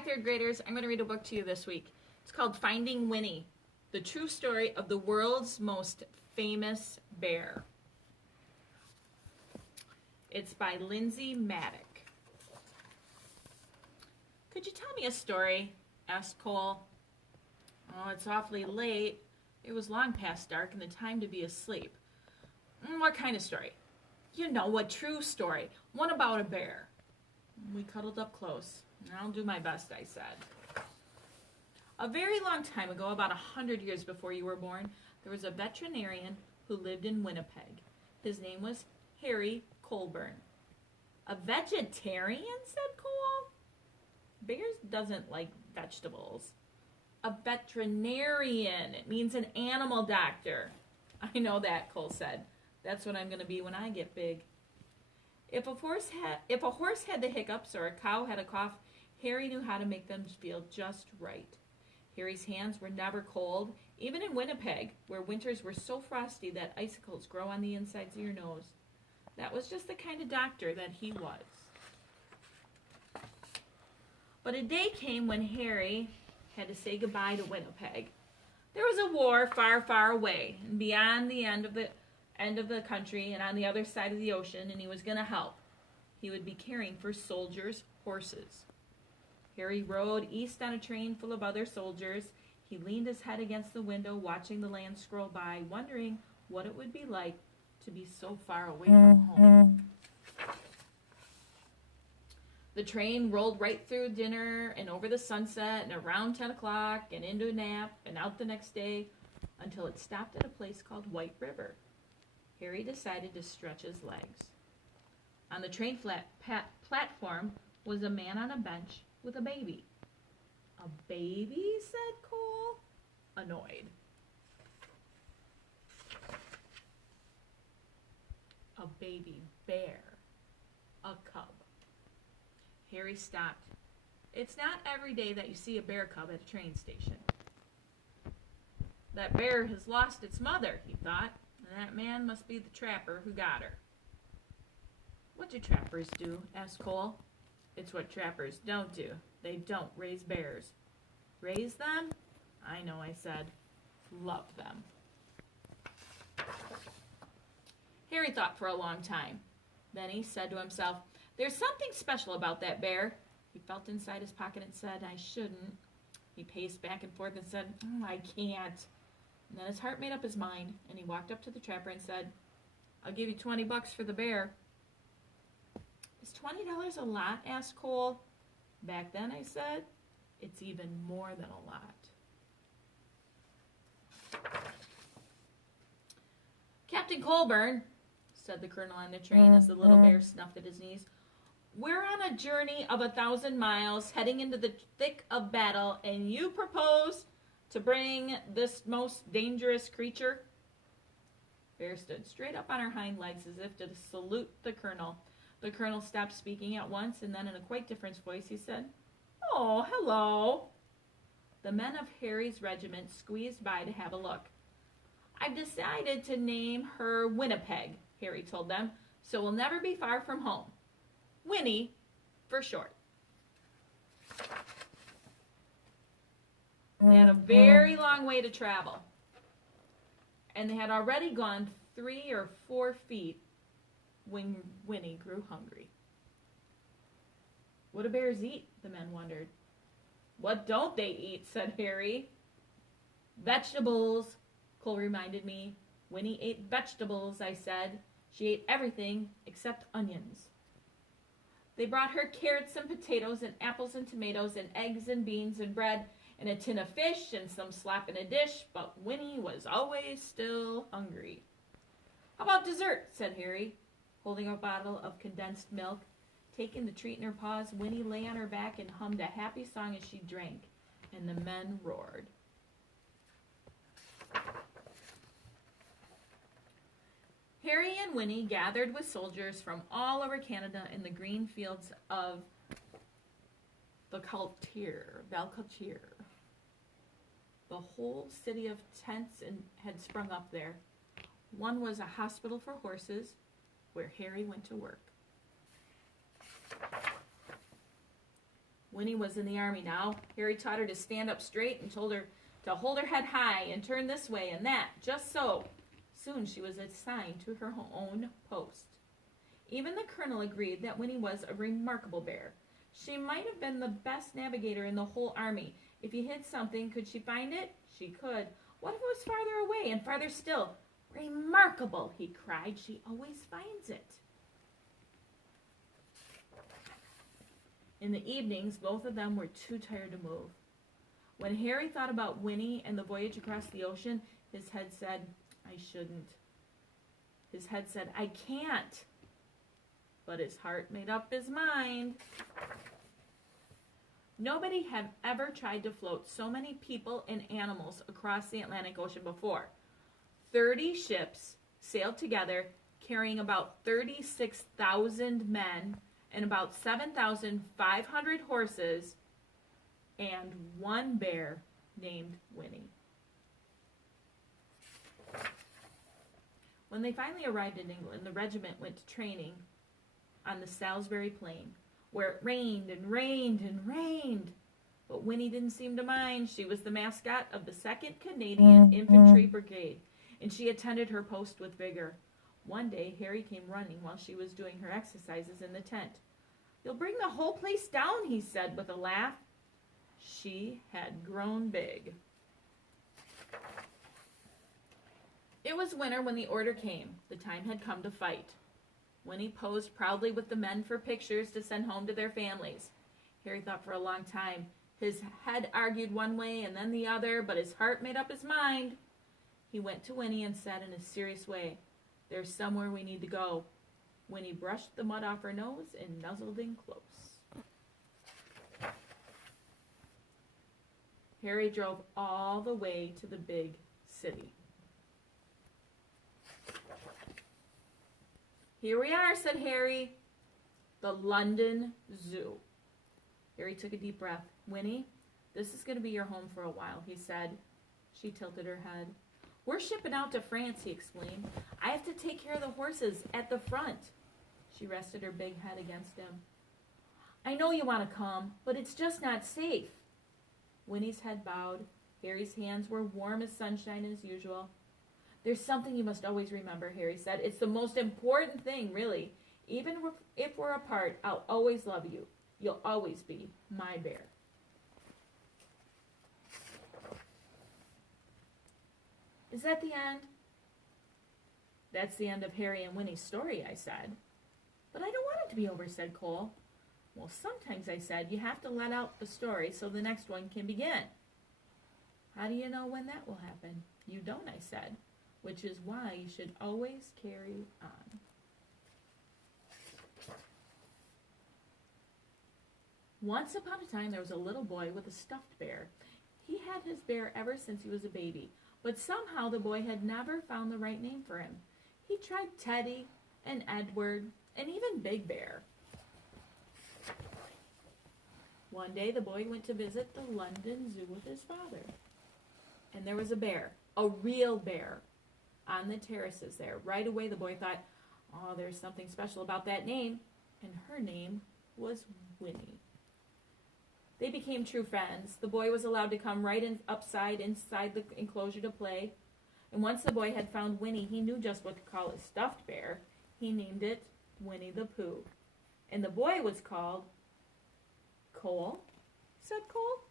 Hi, third graders. I'm going to read a book to you this week. It's called Finding Winnie, the true story of the world's most famous bear. It's by Lindsay Maddock. Could you tell me a story? Asked Cole. Oh, it's awfully late. It was long past dark and the time to be asleep. What kind of story? You know, a true story. One about a bear. We cuddled up close. I'll do my best, I said. A very long time ago, about 100 years before you were born, there was a veterinarian who lived in Winnipeg. His name was Harry Colburn. A vegetarian, said Cole. Bears doesn't like vegetables. A veterinarian. It means an animal doctor. I know that, Cole said. That's what I'm going to be when I get big. If a horse had the hiccups or a cow had a cough, Harry knew how to make them feel just right. Harry's hands were never cold, even in Winnipeg, where winters were so frosty that icicles grow on the insides of your nose. That was just the kind of doctor that he was. But a day came when Harry had to say goodbye to Winnipeg. There was a war far, far away, and beyond the end of the country and on the other side of the ocean, and he was going to help. He would be caring for soldiers' horses. Harry rode east on a train full of other soldiers. He leaned his head against the window, watching the land scroll by, wondering what it would be like to be so far away from home. The train rolled right through dinner and over the sunset and around 10 o'clock and into a nap and out the next day until it stopped at a place called White River. Harry decided to stretch his legs. On the train platform was a man on a bench with a baby. A baby, said Cole, annoyed. A baby bear, a cub. Harry stopped. It's not every day that you see a bear cub at a train station. That bear has lost its mother, he thought, and that man must be the trapper who got her. What do trappers do? Asked Cole. It's what trappers don't do. They don't raise bears. Raise them? I know, I said. Love them. Harry thought for a long time. Then he said to himself, there's something special about that bear. He felt inside his pocket and said, I shouldn't. He paced back and forth and said, I can't. And then his heart made up his mind, and he walked up to the trapper and said, I'll give you $20 for the bear. Is $20 a lot? Asked Cole. Back then, I said, it's even more than a lot. Captain Colburn, said the colonel on the train as the little bear snuffed at his knees, we're on a journey of 1,000 miles heading into the thick of battle, and you propose to bring this most dangerous creature? Bear stood straight up on her hind legs as if to salute the colonel. The colonel stopped speaking at once, and then in a quite different voice he said, Oh, hello. The men of Harry's regiment squeezed by to have a look. I've decided to name her Winnipeg, Harry told them, so we'll never be far from home. Winnie, for short. They had a very long way to travel, and they had already gone 3 or 4 feet when Winnie grew hungry. What do bears eat? The men wondered. What don't they eat? Said Harry. Vegetables, Cole reminded me. Winnie ate vegetables, I said. She ate everything except onions. They brought her carrots and potatoes and apples and tomatoes and eggs and beans and bread and a tin of fish and some slop in a dish, but Winnie was always still hungry. How about dessert? Said Harry, holding a bottle of condensed milk. Taking the treat in her paws, Winnie lay on her back and hummed a happy song as she drank, and the men roared. Harry and Winnie gathered with soldiers from all over Canada in the green fields of Valcoutier. The whole city of tents had sprung up there. One was a hospital for horses, where Harry went to work. Winnie was in the army now. Harry taught her to stand up straight and told her to hold her head high and turn this way and that, just so. Soon she was assigned to her own post. Even the colonel agreed that Winnie was a remarkable bear. She might have been the best navigator in the whole army. If you hid something, could she find it? She could. What if it was farther away and farther still? Remarkable, he cried. She always finds it. In the evenings, both of them were too tired to move. When Harry thought about Winnie and the voyage across the ocean, his head said, I shouldn't. His head said, I can't. But his heart made up his mind. Nobody had ever tried to float so many people and animals across the Atlantic Ocean before. 30 ships sailed together, carrying about 36,000 men and about 7,500 horses, and one bear named Winnie. When they finally arrived in England, the regiment went to training on the Salisbury Plain, where it rained and rained and rained. But Winnie didn't seem to mind. She was the mascot of the 2nd Canadian Infantry Brigade, and she attended her post with vigor. One day, Harry came running while she was doing her exercises in the tent. You'll bring the whole place down, he said with a laugh. She had grown big. It was winter when the order came. The time had come to fight. Winnie posed proudly with the men for pictures to send home to their families. Harry thought for a long time. His head argued one way and then the other, but his heart made up his mind. He went to Winnie and said in a serious way, There's somewhere we need to go. Winnie brushed the mud off her nose and nuzzled in close. Harry drove all the way to the big city. Here we are, said Harry. The London Zoo. Harry took a deep breath. Winnie, this is going to be your home for a while, he said. She tilted her head. We're shipping out to France, he explained. I have to take care of the horses at the front. She rested her big head against him. I know you want to come, but it's just not safe. Winnie's head bowed. Harry's hands were warm as sunshine as usual. There's something you must always remember, Harry said. It's the most important thing, really. Even if we're apart, I'll always love you. You'll always be my bear. Is that the end? That's the end of Harry and Winnie's story, I said. But I don't want it to be over, said Cole. Well, sometimes, I said, you have to let out the story so the next one can begin. How do you know when that will happen? You don't, I said, which is why you should always carry on. Once upon a time, there was a little boy with a stuffed bear. He had his bear ever since he was a baby, but somehow the boy had never found the right name for him. He tried Teddy and Edward and even Big Bear. One day, the boy went to visit the London Zoo with his father. And there was a bear, a real bear, on the terraces there. Right away, the boy thought, oh, there's something special about that name. And her name was Winnie. They became true friends. The boy was allowed to come right inside the enclosure to play. And once the boy had found Winnie, he knew just what to call his stuffed bear. He named it Winnie the Pooh. And the boy was called Cole, said Cole.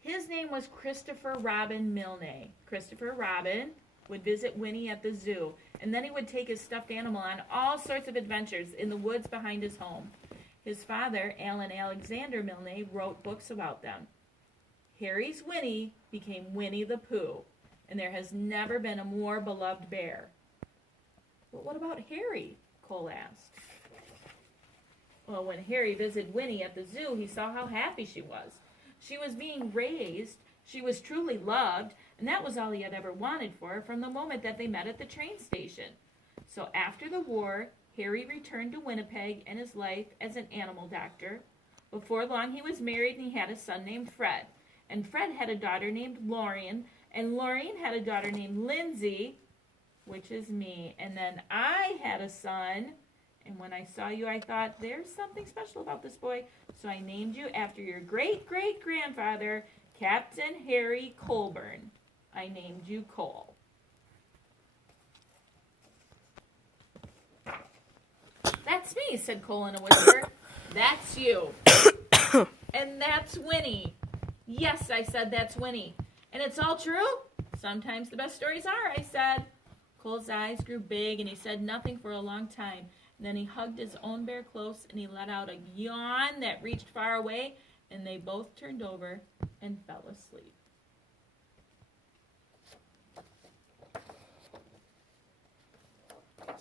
His name was Christopher Robin Milne. Christopher Robin would visit Winnie at the zoo, and then he would take his stuffed animal on all sorts of adventures in the woods behind his home. His father, Alan Alexander Milne, wrote books about them. Harry's Winnie became Winnie the Pooh, and there has never been a more beloved bear. But what about Harry? Cole asked. Well, when Harry visited Winnie at the zoo, he saw how happy she was. She was being raised, she was truly loved, and that was all he had ever wanted for her from the moment that they met at the train station. So after the war, Harry returned to Winnipeg and his life as an animal doctor. Before long, he was married and he had a son named Fred. And Fred had a daughter named Lorien, and Lorien had a daughter named Lindsay, which is me. And then I had a son, And when I saw you, I thought, there's something special about this boy. So I named you after your great-great-grandfather, Captain Harry Colburn. I named you Cole. That's me, said Cole in a whisper. That's you. And that's Winnie. Yes, I said, that's Winnie. And it's all true? Sometimes the best stories are, I said. Cole's eyes grew big, and he said nothing for a long time. And then he hugged his own bear close, and he let out a yawn that reached far away, and they both turned over and fell asleep.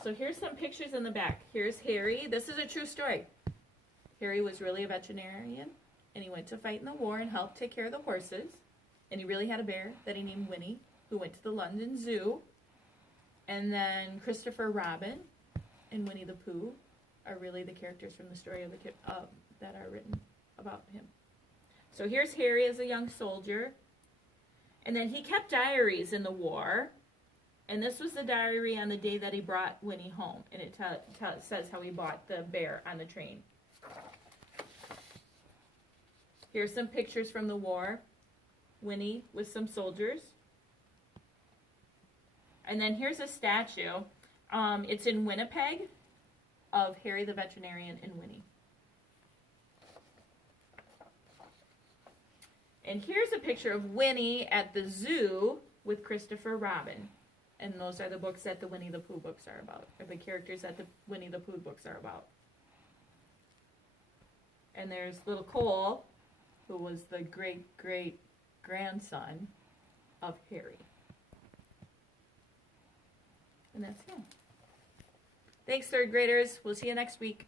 So here's some pictures in the back. Here's Harry. This is a true story. Harry was really a veterinarian, and he went to fight in the war and helped take care of the horses. And he really had a bear that he named Winnie, who went to the London Zoo. And then Christopher Robin and Winnie the Pooh are really the characters from the story of the that are written about him. So here's Harry as a young soldier. And then he kept diaries in the war. And this was the diary on the day that he brought Winnie home. And it says how he bought the bear on the train. Here's some pictures from the war. Winnie with some soldiers. And then here's a statue. It's in Winnipeg of Harry the veterinarian and Winnie. And here's a picture of Winnie at the zoo with Christopher Robin. And those are the books that the Winnie the Pooh books are about, or the characters that the Winnie the Pooh books are about. And there's little Cole, who was the great-great-grandson of Harry. And that's him. Thanks, third graders. We'll see you next week.